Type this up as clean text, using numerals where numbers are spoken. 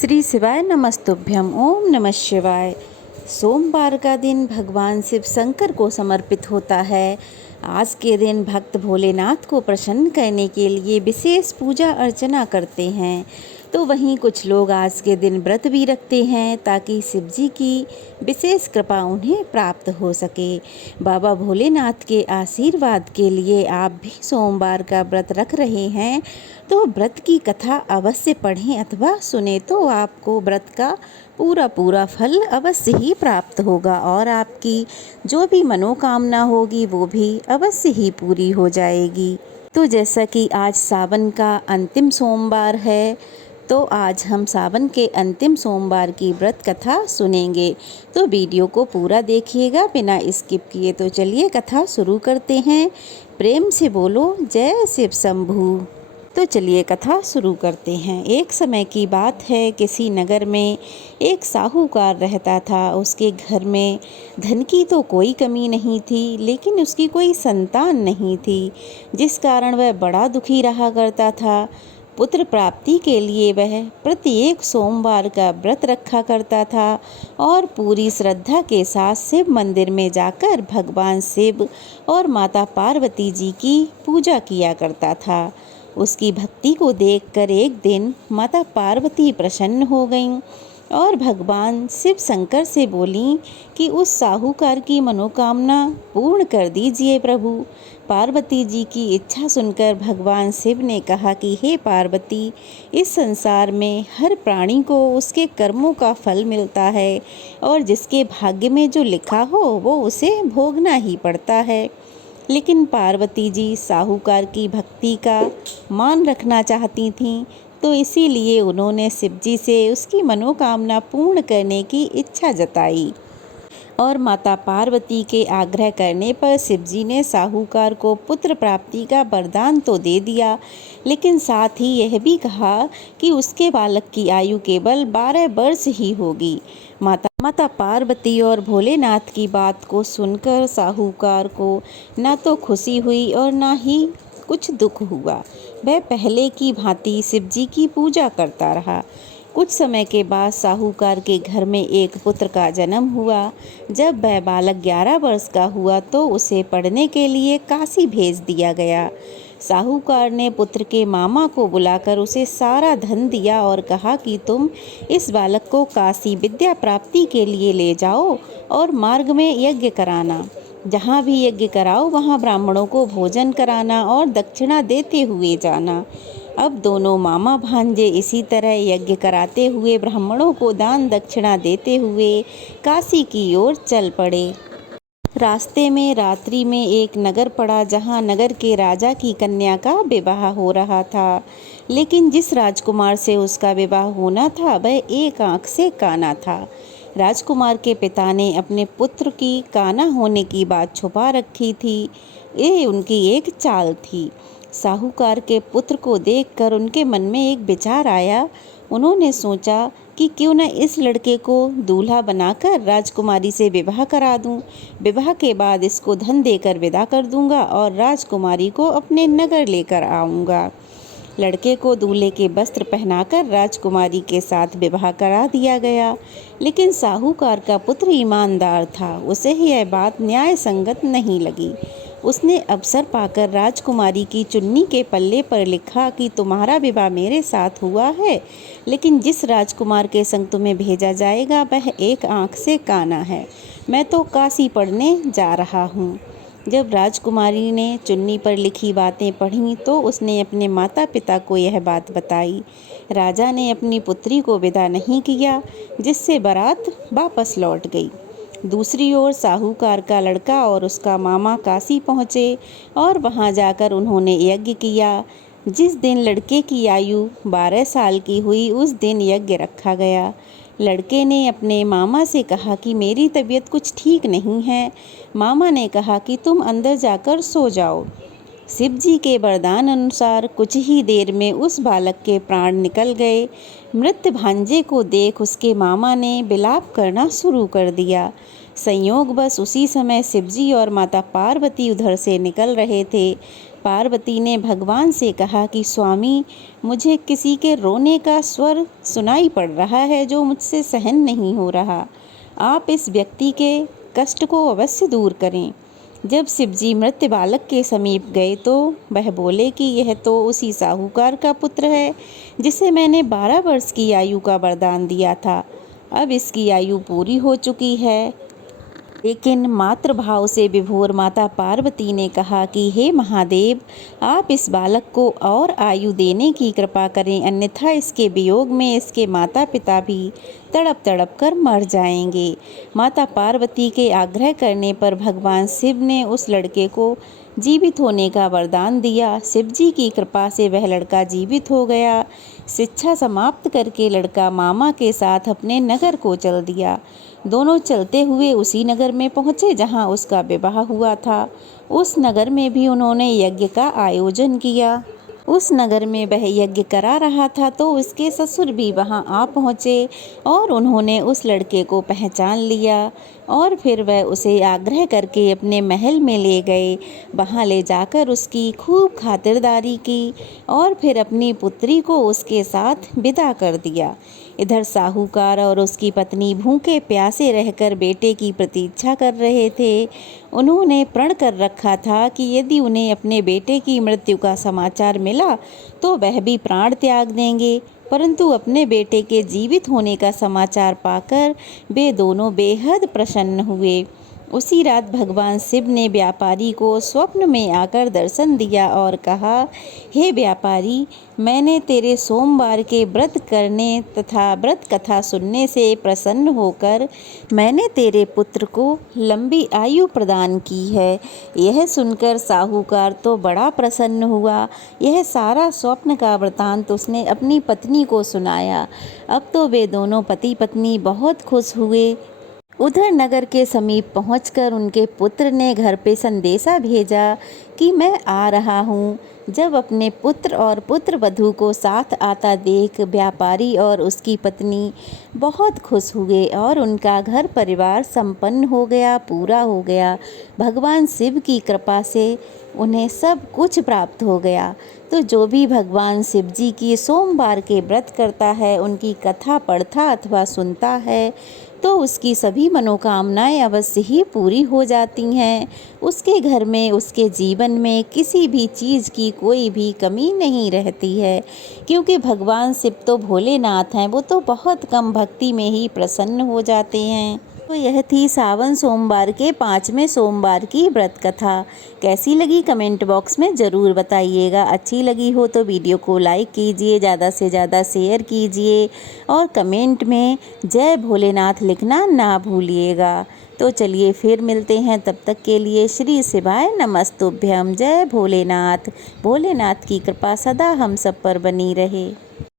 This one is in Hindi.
श्री शिवाय नमस्तुभ्यम। ओम नमः शिवाय। सोमवार का दिन भगवान शिव शंकर को समर्पित होता है। आज के दिन भक्त भोलेनाथ को प्रसन्न करने के लिए विशेष पूजा अर्चना करते हैं। तो वहीं कुछ लोग आज के दिन व्रत भी रखते हैं ताकि शिव जी की विशेष कृपा उन्हें प्राप्त हो सके। बाबा भोलेनाथ के आशीर्वाद के लिए आप भी सोमवार का व्रत रख रहे हैं तो व्रत की कथा अवश्य पढ़ें अथवा सुने तो आपको व्रत का पूरा फल अवश्य ही प्राप्त होगा और आपकी जो भी मनोकामना होगी वो भी अवश्य ही पूरी हो जाएगी। तो जैसा कि आज सावन का अंतिम सोमवार है तो आज हम सावन के अंतिम सोमवार की व्रत कथा सुनेंगे। तो वीडियो को पूरा देखिएगा बिना स्किप किए। तो चलिए कथा शुरू करते हैं। प्रेम से बोलो जय शिव शंभू। तो चलिए कथा शुरू करते हैं। एक समय की बात है, किसी नगर में एक साहूकार रहता था। उसके घर में धन की तो कोई कमी नहीं थी, लेकिन उसकी कोई संतान नहीं थी, जिस कारण वह बड़ा दुखी रहा करता था। पुत्र प्राप्ति के लिए वह प्रत्येक सोमवार का व्रत रखा करता था और पूरी श्रद्धा के साथ शिव मंदिर में जाकर भगवान शिव और माता पार्वती जी की पूजा किया करता था। उसकी भक्ति को देखकर एक दिन माता पार्वती प्रसन्न हो गईं और भगवान शिव शंकर से बोलीं कि उस साहूकार की मनोकामना पूर्ण कर दीजिए प्रभु। पार्वती जी की इच्छा सुनकर भगवान शिव ने कहा कि हे पार्वती, इस संसार में हर प्राणी को उसके कर्मों का फल मिलता है और जिसके भाग्य में जो लिखा हो वो उसे भोगना ही पड़ता है। लेकिन पार्वती जी साहूकार की भक्ति का मान रखना चाहती थीं, तो इसीलिए उन्होंने शिव जी से उसकी मनोकामना पूर्ण करने की इच्छा जताई और माता पार्वती के आग्रह करने पर शिव जी ने साहूकार को पुत्र प्राप्ति का वरदान तो दे दिया, लेकिन साथ ही यह भी कहा कि उसके बालक की आयु केवल 12 वर्ष ही होगी। माता पार्वती और भोलेनाथ की बात को सुनकर साहूकार को ना तो खुशी हुई और ना ही कुछ दुख हुआ। वह पहले की भांति शिव जी की पूजा करता रहा। कुछ समय के बाद साहूकार के घर में एक पुत्र का जन्म हुआ। जब वह बालक 11 वर्ष का हुआ तो उसे पढ़ने के लिए काशी भेज दिया गया। साहूकार ने पुत्र के मामा को बुलाकर उसे सारा धन दिया और कहा कि तुम इस बालक को काशी विद्या प्राप्ति के लिए ले जाओ और मार्ग में यज्ञ कराना। जहाँ भी यज्ञ कराओ वहाँ ब्राह्मणों को भोजन कराना और दक्षिणा देते हुए जाना। अब दोनों मामा भांजे इसी तरह यज्ञ कराते हुए ब्राह्मणों को दान दक्षिणा देते हुए काशी की ओर चल पड़े। रास्ते में रात्रि में एक नगर पड़ा जहाँ नगर के राजा की कन्या का विवाह हो रहा था, लेकिन जिस राजकुमार से उसका विवाह होना था वह एक आँख से काना था। राजकुमार के पिता ने अपने पुत्र की काना होने की बात छुपा रखी थी। ये उनकी एक चाल थी। साहूकार के पुत्र को देखकर उनके मन में एक विचार आया। उन्होंने सोचा कि क्यों न इस लड़के को दूल्हा बनाकर राजकुमारी से विवाह करा दूं। विवाह के बाद इसको धन देकर विदा कर दूंगा और राजकुमारी को अपने नगर लेकर आऊंगा। लड़के को दूल्हे के वस्त्र पहनाकर राजकुमारी के साथ विवाह करा दिया गया, लेकिन साहूकार का पुत्र ईमानदार था। उसे यह बात न्याय संगत नहीं लगी। उसने अवसर पाकर राजकुमारी की चुन्नी के पल्ले पर लिखा कि तुम्हारा विवाह मेरे साथ हुआ है, लेकिन जिस राजकुमार के संग तुम्हें भेजा जाएगा वह एक आँख से काना है। मैं तो काशी पढ़ने जा रहा हूँ। जब राजकुमारी ने चुन्नी पर लिखी बातें पढ़ीं तो उसने अपने माता पिता को यह बात बताई। राजा ने अपनी पुत्री को विदा नहीं किया, जिससे बारात वापस लौट गई। दूसरी ओर साहूकार का लड़का और उसका मामा काशी पहुँचे और वहाँ जाकर उन्होंने यज्ञ किया। जिस दिन लड़के की आयु 12 साल की हुई उस दिन यज्ञ रखा गया। लड़के ने अपने मामा से कहा कि मेरी तबीयत कुछ ठीक नहीं है। मामा ने कहा कि तुम अंदर जाकर सो जाओ। शिव जी के वरदान अनुसार कुछ ही देर में उस बालक के प्राण निकल गए। मृत भांजे को देख उसके मामा ने विलाप करना शुरू कर दिया। संयोगवश उसी समय शिवजी और माता पार्वती उधर से निकल रहे थे। पार्वती ने भगवान से कहा कि स्वामी, मुझे किसी के रोने का स्वर सुनाई पड़ रहा है जो मुझसे सहन नहीं हो रहा। आप इस व्यक्ति के कष्ट को अवश्य दूर करें। जब शिवजी मृत बालक के समीप गए तो वह बोले कि यह तो उसी साहूकार का पुत्र है जिसे मैंने 12 वर्ष की आयु का वरदान दिया था। अब इसकी आयु पूरी हो चुकी है। लेकिन मातृभाव से विभोर माता पार्वती ने कहा कि हे महादेव, आप इस बालक को और आयु देने की कृपा करें, अन्यथा इसके वियोग में इसके माता पिता भी तड़प तड़प कर मर जाएंगे। माता पार्वती के आग्रह करने पर भगवान शिव ने उस लड़के को जीवित होने का वरदान दिया। शिवजी की कृपा से वह लड़का जीवित हो गया। शिक्षा समाप्त करके लड़का मामा के साथ अपने नगर को चल दिया। दोनों चलते हुए उसी नगर में पहुँचे जहाँ उसका विवाह हुआ था। उस नगर में भी उन्होंने यज्ञ का आयोजन किया। उस नगर में वह यज्ञ करा रहा था तो उसके ससुर भी वहां आ पहुँचे और उन्होंने उस लड़के को पहचान लिया और फिर वह उसे आग्रह करके अपने महल में ले गए। वहां ले जाकर उसकी खूब खातिरदारी की और फिर अपनी पुत्री को उसके साथ विदा कर दिया। इधर साहूकार और उसकी पत्नी भूखे प्यासे रहकर बेटे की प्रतीक्षा कर रहे थे। उन्होंने प्रण कर रखा था कि यदि उन्हें अपने बेटे की मृत्यु का समाचार मिला तो वह भी प्राण त्याग देंगे, परंतु अपने बेटे के जीवित होने का समाचार पाकर वे दोनों बेहद प्रसन्न हुए। उसी रात भगवान शिव ने व्यापारी को स्वप्न में आकर दर्शन दिया और कहा, हे व्यापारी, मैंने तेरे सोमवार के व्रत करने तथा व्रत कथा सुनने से प्रसन्न होकर मैंने तेरे पुत्र को लंबी आयु प्रदान की है। यह सुनकर साहूकार तो बड़ा प्रसन्न हुआ। यह सारा स्वप्न का वृतांत उसने अपनी पत्नी को सुनाया। अब तो वे दोनों पति पत्नी बहुत खुश हुए। उधर नगर के समीप पहुंचकर उनके पुत्र ने घर पे संदेशा भेजा कि मैं आ रहा हूँ। जब अपने पुत्र और पुत्र वधू को साथ आता देख व्यापारी और उसकी पत्नी बहुत खुश हुए और उनका घर परिवार संपन्न हो गया, पूरा हो गया। भगवान शिव की कृपा से उन्हें सब कुछ प्राप्त हो गया। तो जो भी भगवान शिव जी की सोमवार के व्रत करता है, उनकी कथा पढ़ता अथवा सुनता है, तो उसकी सभी मनोकामनाएं अवश्य ही पूरी हो जाती हैं। उसके घर में, उसके जीवन में किसी भी चीज़ की कोई भी कमी नहीं रहती है, क्योंकि भगवान शिव तो भोलेनाथ हैं, वो तो बहुत कम भक्ति में ही प्रसन्न हो जाते हैं। तो यह थी सावन सोमवार के 5वें सोमवार की व्रत कथा। कैसी लगी कमेंट बॉक्स में ज़रूर बताइएगा। अच्छी लगी हो तो वीडियो को लाइक कीजिए, ज़्यादा से ज़्यादा शेयर कीजिए और कमेंट में जय भोलेनाथ लिखना ना भूलिएगा। तो चलिए फिर मिलते हैं, तब तक के लिए श्री शिवाय नमस्तुभ्यम। जय भोलेनाथ। भोलेनाथ की कृपा सदा हम सब पर बनी रहे।